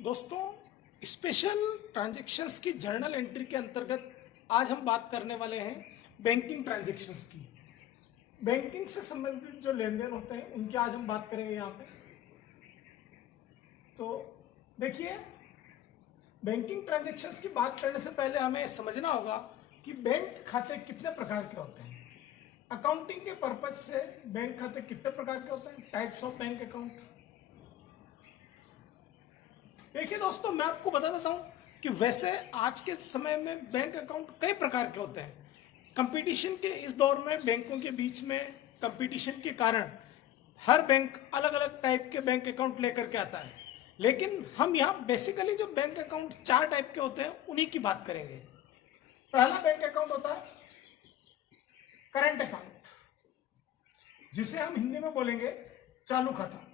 दोस्तों, special transactions की journal entry के अंतर्गत आज हम बात करने वाले हैं बैंकिंग ट्रांजैक्शंस की। बैंकिंग से संबंधित जो लेन देन होते हैं उनकी आज हम बात करेंगे यहाँ पे। तो देखिए, बैंकिंग ट्रांजैक्शंस की बात करने से पहले हमें समझना होगा कि बैंक खाते कितने प्रकार के होते हैं। अकाउंटिंग के पर्पज से बैंक खाते कितने प्रकार के होते हैं, टाइप्स ऑफ बैंक अकाउंट। देखिए दोस्तों, मैं आपको बता देता हूं कि वैसे आज के समय में बैंक अकाउंट कई प्रकार के होते हैं। कंपटीशन के इस दौर में बैंकों के बीच में कंपटीशन के कारण हर बैंक अलग अलग टाइप के बैंक अकाउंट लेकर के आता है, लेकिन हम यहाँ बेसिकली जो बैंक अकाउंट 4 टाइप के होते हैं उन्हीं की बात करेंगे। पहला बैंक अकाउंट होता है करंट अकाउंट, जिसे हम हिंदी में बोलेंगे चालू खाता।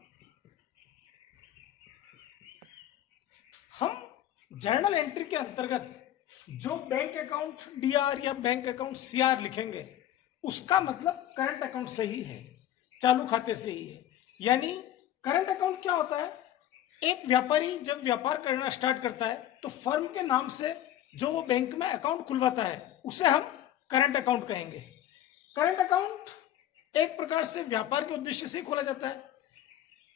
हम जर्नल एंट्री के अंतर्गत जो बैंक अकाउंट डीआर या बैंक अकाउंट सीआर लिखेंगे उसका मतलब करंट अकाउंट से ही है, चालू खाते से ही है। यानी करंट अकाउंट क्या होता है? एक व्यापारी जब व्यापार करना स्टार्ट करता है तो फर्म के नाम से जो वो बैंक में अकाउंट खुलवाता है उसे हम करंट अकाउंट कहेंगे। करंट अकाउंट एक प्रकार से व्यापार के उद्देश्य से ही खोला जाता है।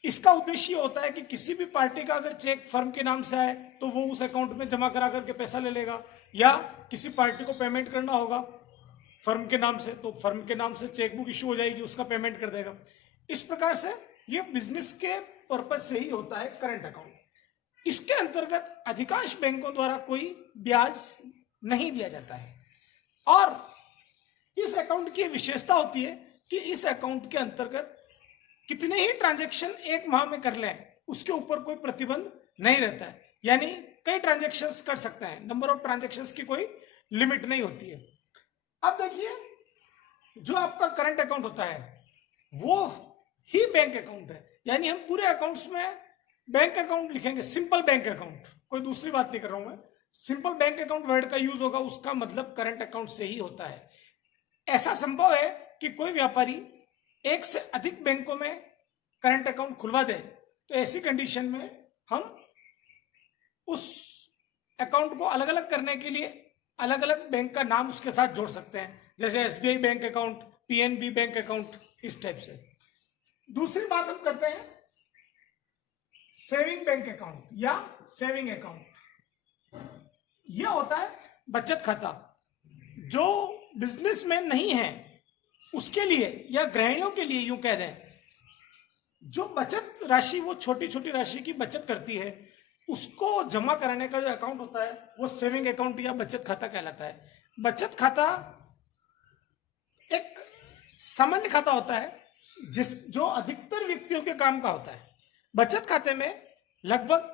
इसका उद्देश्य होता है कि किसी भी पार्टी का अगर चेक फर्म के नाम से आए तो वो उस अकाउंट में जमा करा करके पैसा ले लेगा, या किसी पार्टी को पेमेंट करना होगा फर्म के नाम से तो फर्म के नाम से चेकबुक इशू हो जाएगी, उसका पेमेंट कर देगा। इस प्रकार से ये बिजनेस के पर्पज से ही होता है करंट अकाउंट। इसके अंतर्गत अधिकांश बैंकों द्वारा कोई ब्याज नहीं दिया जाता है, और इस अकाउंट की विशेषता होती है कि इस अकाउंट के अंतर्गत कितने ही ट्रांजैक्शन एक माह में कर लें उसके ऊपर कोई प्रतिबंध नहीं रहता है। यानी कई ट्रांजैक्शंस कर सकते हैं, नंबर ऑफ ट्रांजैक्शंस की कोई लिमिट नहीं होती है। अब देखिए, जो आपका करंट अकाउंट होता है वो ही बैंक अकाउंट है। यानी हम पूरे अकाउंट्स में बैंक अकाउंट लिखेंगे, सिंपल बैंक अकाउंट, कोई दूसरी बात नहीं कर रहा हूं मैं। सिंपल बैंक अकाउंट वर्ड का यूज होगा, उसका मतलब करंट अकाउंट से ही होता है। ऐसा संभव है कि कोई व्यापारी एक से अधिक बैंकों में करंट अकाउंट खुलवा दे, तो ऐसी कंडीशन में हम उस अकाउंट को अलग अलग करने के लिए अलग अलग बैंक का नाम उसके साथ जोड़ सकते हैं, जैसे SBI bank account, PNB bank account, इस टाइप से। दूसरी बात हम करते हैं सेविंग बैंक अकाउंट या सेविंग अकाउंट। यह होता है बचत खाता। जो बिजनेसमैन नहीं है उसके लिए या गृहिणियों के लिए यूं कह दें, जो बचत राशि वो छोटी छोटी राशि की बचत करती है उसको जमा कराने का जो अकाउंट होता है वो सेविंग अकाउंट या बचत खाता कहलाता है। बचत खाता एक सामान्य खाता होता है जो अधिकतर व्यक्तियों के काम का होता है। बचत खाते में लगभग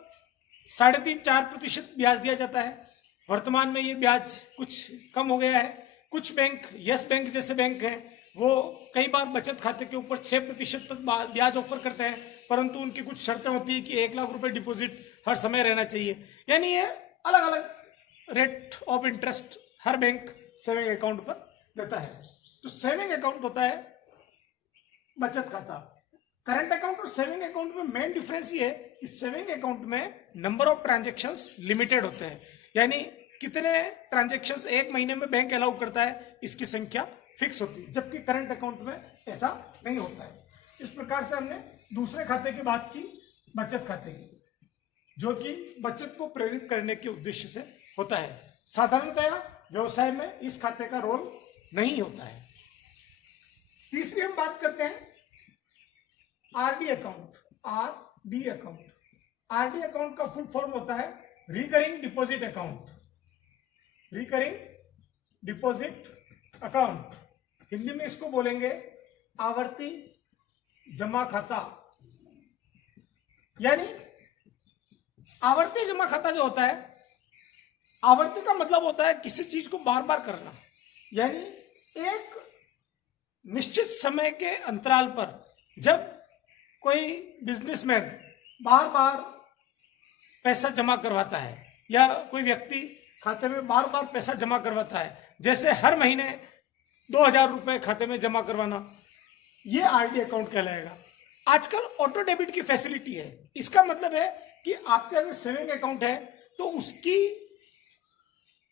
3.5-4% ब्याज दिया जाता है। वर्तमान में ये ब्याज कुछ कम हो गया है। कुछ बैंक, यस बैंक जैसे बैंक हैं, वो कई बार बचत खाते के ऊपर 6% तक ब्याज ऑफर करते हैं, परंतु उनकी कुछ शर्तें होती है कि 1 लाख रुपए डिपॉजिट हर समय रहना चाहिए। यानी ये अलग अलग rate of interest her bank saving account पर देता है। तो सेविंग अकाउंट होता है बचत खाता। करंट अकाउंट और सेविंग अकाउंट में मेन डिफरेंस ये है कि सेविंग अकाउंट में नंबर ऑफ ट्रांजेक्शन्स लिमिटेड होते हैं। यानी कितने ट्रांजेक्शन्स एक महीने में बैंक अलाउ करता है इसकी संख्या फिक्स होती है, जबकि करंट अकाउंट में ऐसा नहीं होता है। इस प्रकार से हमने दूसरे खाते की बात की, बचत खाते की, जो कि बचत को प्रेरित करने के उद्देश्य से होता है। साधारणतया व्यवसाय में इस खाते का रोल नहीं होता है। तीसरी हम बात करते हैं RD account. RD account, RD account का फुल फॉर्म होता है recurring deposit account. Recurring deposit account, Hindi में इसको बोलेंगे आवर्ती जमा खाता। यानी आवर्ती जमा खाता जो होता है, आवर्ती का मतलब होता है किसी चीज को बार बार करना। यानी एक निश्चित समय के अंतराल पर जब कोई बिजनेसमैन बार बार पैसा जमा करवाता है या कोई व्यक्ति खाते में बार बार पैसा जमा करवाता है, जैसे हर महीने 2000 रुपए खाते में जमा करवाना, ये आरडी अकाउंट कहलाएगा। आजकल ऑटो डेबिट की फैसिलिटी है। इसका मतलब है कि आपके अगर सेविंग अकाउंट है तो उसकी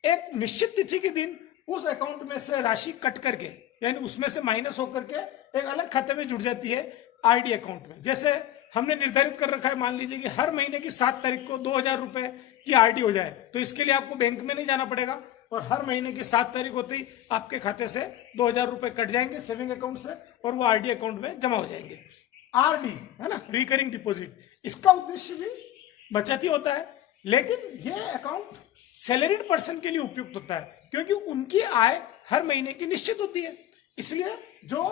एक निश्चित तिथि के दिन उस अकाउंट में से राशि कट करके, यानी उसमें से माइनस होकर के एक अलग खाते में जुड़ जाती है आरडी अकाउंट में। जैसे हमने निर्धारित कर रखा है, मान लीजिए कि हर महीने की 7 तारीख को 2000 रुपए की आरडी हो जाए, तो इसके लिए आपको बैंक में नहीं जाना पड़ेगा और हर महीने की 7 तारीख होते ही आपके खाते से 2000 रुपए कट जाएंगे सेविंग अकाउंट से और वो आरडी अकाउंट में जमा हो जाएंगे। आरडी है ना, रिकरिंग डिपॉजिट, इसका उद्देश्य भी बचत ही होता है, लेकिन ये अकाउंट सैलरीड पर्सन के लिए उपयुक्त होता है क्योंकि उनकी आय हर महीने की निश्चित होती है। इसलिए जो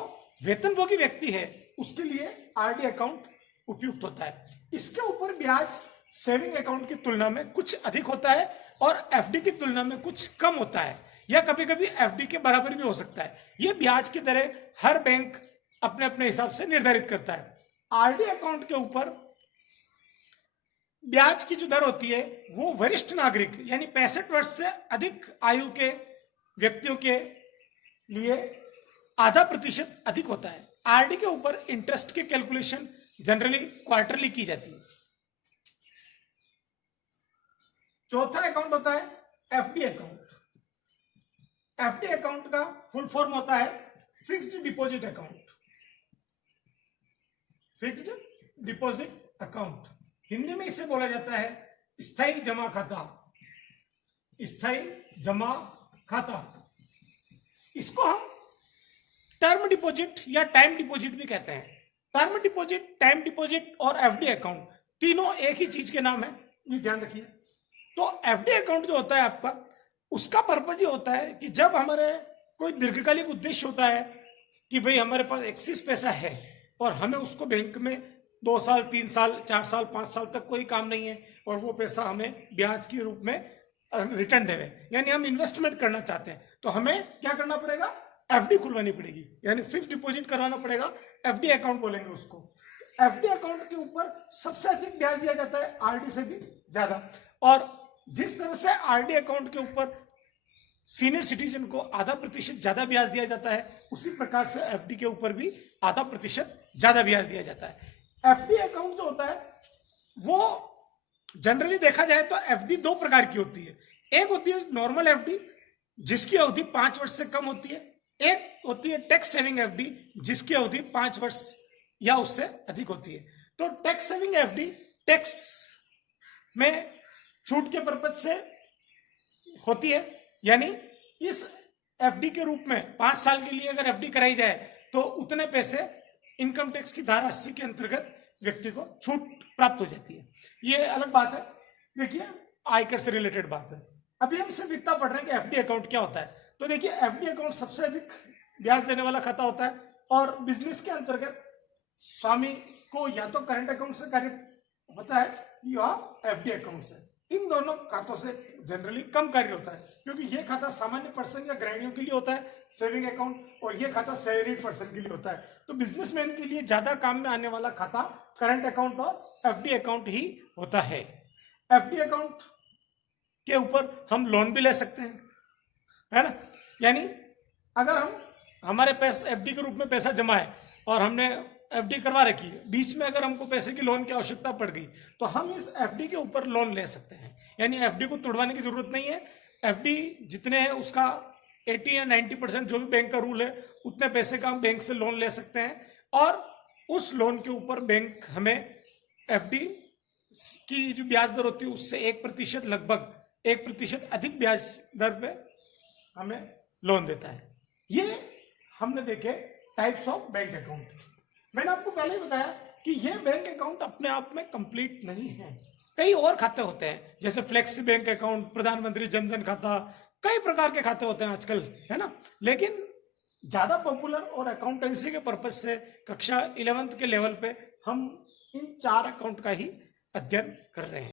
वेतनभोगी व्यक्ति है उसके लिए आरडी अकाउंट उपयुक्त होता है। इसके ऊपर ब्याज सेविंग अकाउंट की तुलना में कुछ अधिक होता है और एफडी की तुलना में कुछ कम होता है, या कभी कभी एफडी के बराबर भी हो सकता है। ये ब्याज की दरें हर बैंक अपने अपने हिसाब से निर्धारित करता है। आरडी अकाउंट के ऊपर ब्याज की जो दर होती है वो वरिष्ठ नागरिक यानी 65 वर्ष से अधिक आयु के व्यक्तियों के लिए % अधिक होता है। आरडी के ऊपर इंटरेस्ट की कैलकुलेशन जनरली क्वार्टरली की जाती है। चौथा अकाउंट होता है एफडी अकाउंट। एफडी अकाउंट का फुल फॉर्म होता है fixed deposit account. Fixed deposit account Hindi में इसे बोला जाता है स्थायी जमा खाता। स्थायी जमा खाता, इसको हम टर्म डिपॉजिट या टाइम डिपॉजिट भी कहते हैं। टर्म डिपॉजिट, टाइम डिपॉजिट और एफडी अकाउंट तीनों एक ही चीज के नाम है, ये ध्यान रखिए। तो एफडी अकाउंट जो होता है आपका, उसका पर्पज ये होता है कि जब हमारे कोई दीर्घकालिक उद्देश्य होता है कि भाई हमारे पास एक्सिस पैसा है और हमें उसको बैंक में 2 साल 3 साल 4 साल 5 साल तक कोई काम नहीं है और वो पैसा हमें ब्याज के रूप में रिटर्न देवे, यानी हम इन्वेस्टमेंट करना चाहते हैं, तो हमें क्या करना पड़ेगा, एफडी खुलवानी पड़ेगी, यानी फिक्स डिपॉजिट करवाना पड़ेगा। एफडी अकाउंट बोलेंगे उसको। एफडी अकाउंट के ऊपर सबसे अधिक ब्याज दिया जाता है, आरडी से भी ज्यादा। और जिस तरह से आरडी अकाउंट के ऊपर सीनियर सिटीजन को % ज्यादा ब्याज दिया जाता है, उसी प्रकार से एफडी के ऊपर भी % ज्यादा ब्याज दिया जाता है। एफडी अकाउंट जो होता है वो जनरली देखा जाए तो एफडी 2 प्रकार की होती है। एक होती है नॉर्मल एफडी जिसकी अवधि 5 वर्ष से कम होती है। एक होती है टैक्स सेविंग एफडी जिसकी अवधि 5 वर्ष या उससे अधिक होती है। तो टैक्स सेविंग एफडी टैक्स में छूट के पर्पज से होती है, यानी इस एफडी के रूप में 5 साल के लिए अगर एफडी कराई जाए तो उतने पैसे इनकम टैक्स की धारा 80 के अंतर्गत व्यक्ति को छूट प्राप्त हो जाती है। ये अलग बात है, देखिए आयकर से रिलेटेड बात है। अभी हम सिर्फ इतना पढ़ रहे हैं कि एफडी अकाउंट क्या होता है। तो देखिए एफडी अकाउंट सबसे अधिक ब्याज देने वाला खाता होता है और बिजनेस के अंतर्गत स्वामी को या तो करंट अकाउंट से कार्य होता है या एफडी अकाउंट से। इन दोनों खातों से जनरली कम कार्य होता है क्योंकि ये खाता सामान्य पर्सन या गृहिणियों के लिए होता है सेविंग अकाउंट, और ये खाता सैलरीड पर्सन के लिए होता है। तो बिजनेसमैन के लिए ज्यादा काम में आने वाला खाता करंट अकाउंट और एफडी अकाउंट ही होता है। एफडी अकाउंट के ऊपर हम लोन भी ले सकते हैं, है ना, यानी अगर हमारे पैसे एफडी के रूप में पैसा जमा है और हमने एफडी करवा रखी है, बीच में अगर हमको पैसे की लोन की आवश्यकता पड़ गई तो हम इस एफडी के ऊपर लोन ले सकते हैं। यानी एफडी को तोड़वाने की जरूरत नहीं है। एफडी जितने हैं उसका 80 या 90% जो भी बैंक का रूल है उतने पैसे का हम बैंक से लोन ले सकते हैं और उस लोन के ऊपर बैंक हमें एफडी की जो ब्याज दर होती है उससे 1% लगभग 1% अधिक ब्याज दर पे हमें लोन देता है। ये हमने देखे टाइप्स ऑफ बैंक अकाउंट। मैंने आपको पहले ही बताया कि ये बैंक अकाउंट अपने आप में कंप्लीट नहीं है, कई और खाते होते हैं जैसे फ्लेक्सी बैंक अकाउंट, प्रधानमंत्री जनधन खाता, कई प्रकार के खाते होते हैं आजकल, है ना। लेकिन ज्यादा पॉपुलर और अकाउंटेंसी के पर्पज से कक्षा 11th के लेवल पे हम इन 4 अकाउंट का ही अध्ययन कर रहे हैं।